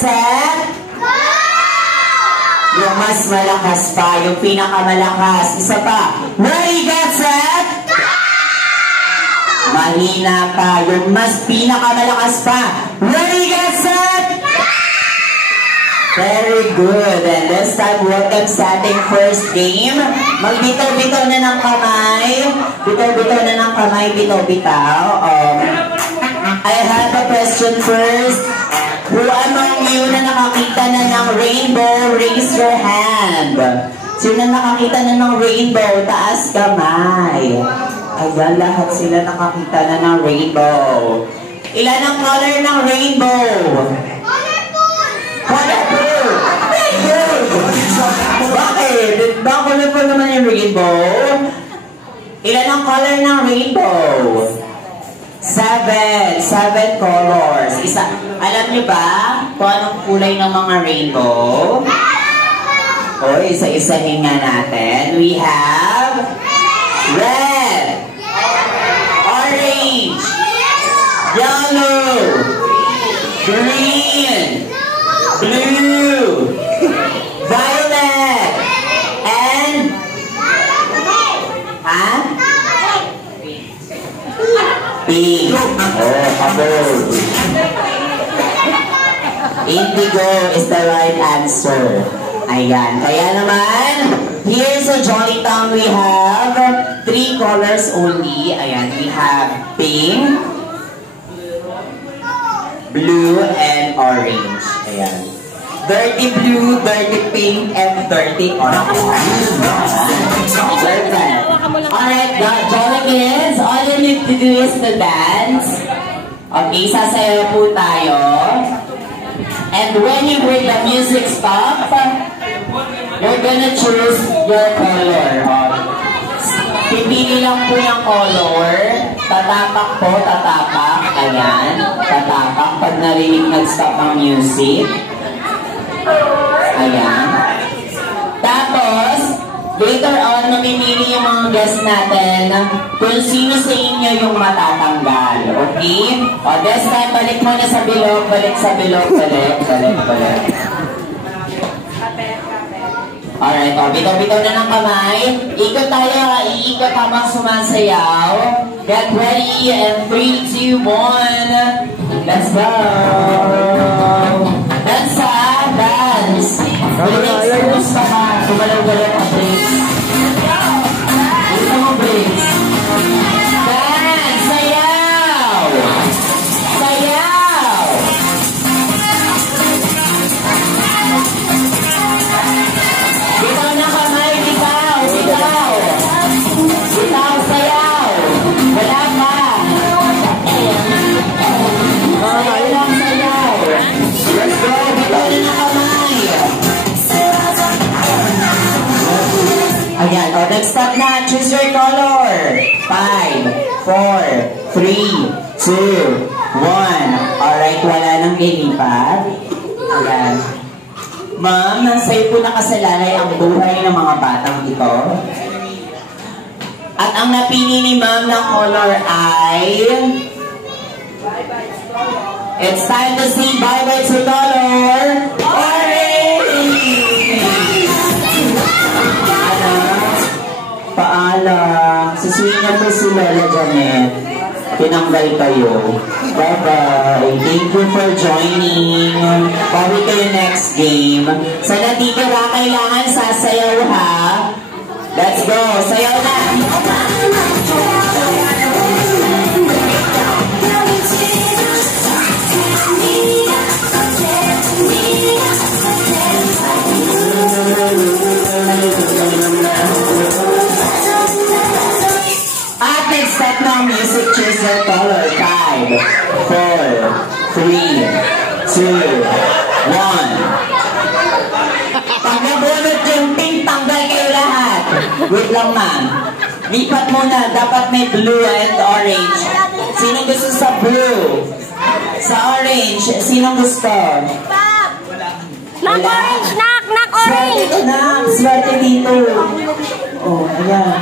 set? Yung mas malakas pa, yung pinakamalakas. Isa pa. Ready, get set? Mahina pa, yung mas pinakamalakas pa. Ready, get set? Very good. And this time, welcome sa ating first game. Magbitaw-bitaw na ng kamay. Bitaw-bitaw na ng kamay, bitaw-bitaw. I have a question first. Who among you na nakakita na ng rainbow, raise your hand. Sino nakakita na ng rainbow, taas kamay. Ayan, lahat sila nakakita na ng rainbow. Ilan ang color ng rainbow? Colorful! Bakit? Ba colorful naman yung rainbow? Ilan ang color ng rainbow? 7 colors. Alam niyo ba kung anong kulay ng mga rainbow? O, isa-isahin nga natin. We have red, orange, yellow, green, blue, violet, and pink. Oh, kabog. Indigo is the right answer. Ayan. Kaya naman, here sa Jolly Town, we have 3 colors only. Ayan. We have pink, blue, and orange. Ayan. Dirty blue, dirty pink, and dirty orange. Alright, Jolly kids, all you need to do is to dance. Okay, sasayaw po tayo. And when you hear the music stop, you're gonna choose your color. Pipili lang po yung color. Tatapak po, tatapak. Ayan, tatapak pag narinig nag-stop ang music. Ayan. Tapos, later on, mamimili yung mga guests natin kung sino sa inyo yung matatanggal. Okay? O, this time, balik muna sa bilog, balik sa bilog, balik. Alright, o, bitaw-bitaw na ng kamay. Ikot tayo, iikot habang sumasayaw. Get ready, and 3, 2, 1. Let's go! Dance! Breaks, kumusta ka? Gumalaw-galaw ka, breaks. Gusto mo, breaks? Dance! Sayaw! Sayaw! Bitaw na kamay, bitaw! Bitaw! Bitaw, sayaw! Wala pa! Walang sayaw! Let's go! Bitaw na kamay! Ayan, o, next stop na. Choose your color. 5, 4, 3, 2, 1. Alright, wala nang lilipat. Ayan. Ma'am, sa'yo po nakasalalay ang buhay ng mga batang ito. At ang napili ni ma'am ng color ay... It's time to see bye-bye to color. Paalam. Susuin niya po si Lola Janet. Tinanggal kayo. Bye-bye. Thank you for joining. Bawi kayo next game. Sa natitira, kailangan sasayaw ha. Let's go. Sayaw na. Set now music, choose your color. 5, 4, 3, 2, 1. Pag nabunod yung pink, tanggal kayo lahat. Wait lang ma'am. Lipat muna. Dapat may blue and orange. Sino gusto sa blue? Sa orange. Sino gusto? Knock orange! Knock orange! Swerte dito. Oh, ayan.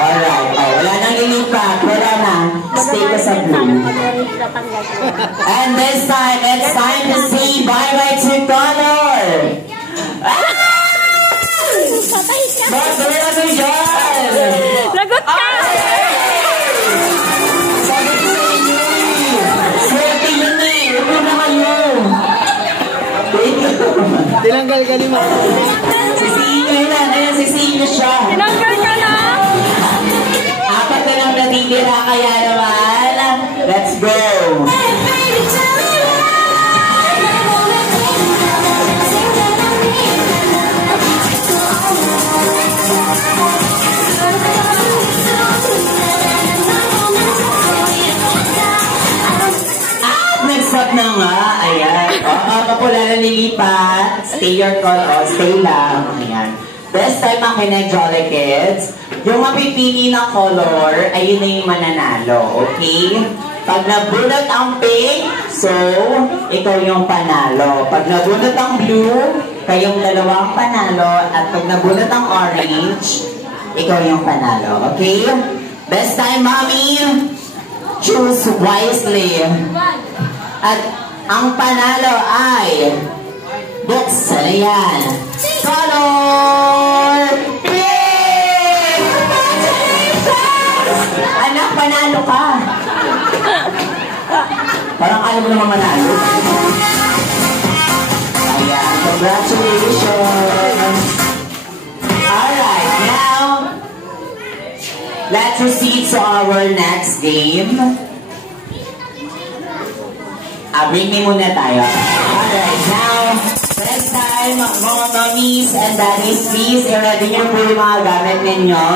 Alright. Oh, wala nang lilipat. Wala na. Stay ka sa blue. And this time, it's time Congratulations! Lagot ka! Sabi ko sa inyo eh. Swerte yun eh. Ito na kayo. Tinanggal ka ni Ma. Sisiyo yan. Ayan, sisiyo siya. Tinanggal ka na? Apat na lang natitira kaya naman. Let's go! Nag-stop na nga. Ayan. Oo, kapula na nilipat. Stay your call. O, stay lang. Ayan. Best time makinig, Jolly Kids. Yung mapipili na color, ayun na yung mananalo. Okay? Pag nabunot ang pink, so, ikaw yung panalo. Pag nabunot ang blue, kayong dalawang panalo. At pag nabunot ang orange, ikaw yung panalo. Okay? Best time, mommy. Choose wisely. At ang panalo ay buksan na yan. Color pink! Anak, panalo ka. Parang alam mo naman manalo. Ayan, congratulations. Alright, now, let's proceed to our next game. Bring me muna tayo. Alright, now, first time, mga mommies and daddies, please, i-ready nyo po yung mga gamit ninyo.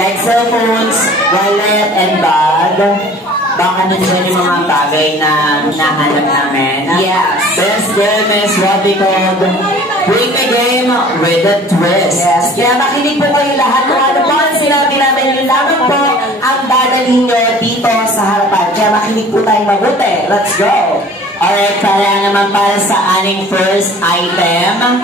Like cellphones, wallet, and bag. Baka nandiyan yung mga bagay na nahanap namin. Yes. Best game is what we called Bring the Game with a Twist. Yes. Kaya makinig po kayo lahat kung ano po ang sinabi namin yung lamang po ang dadalhin nyo dito sa harapan. Kaya makinig po tayo mabuti. Let's go! Alright, para naman para sa aning first item.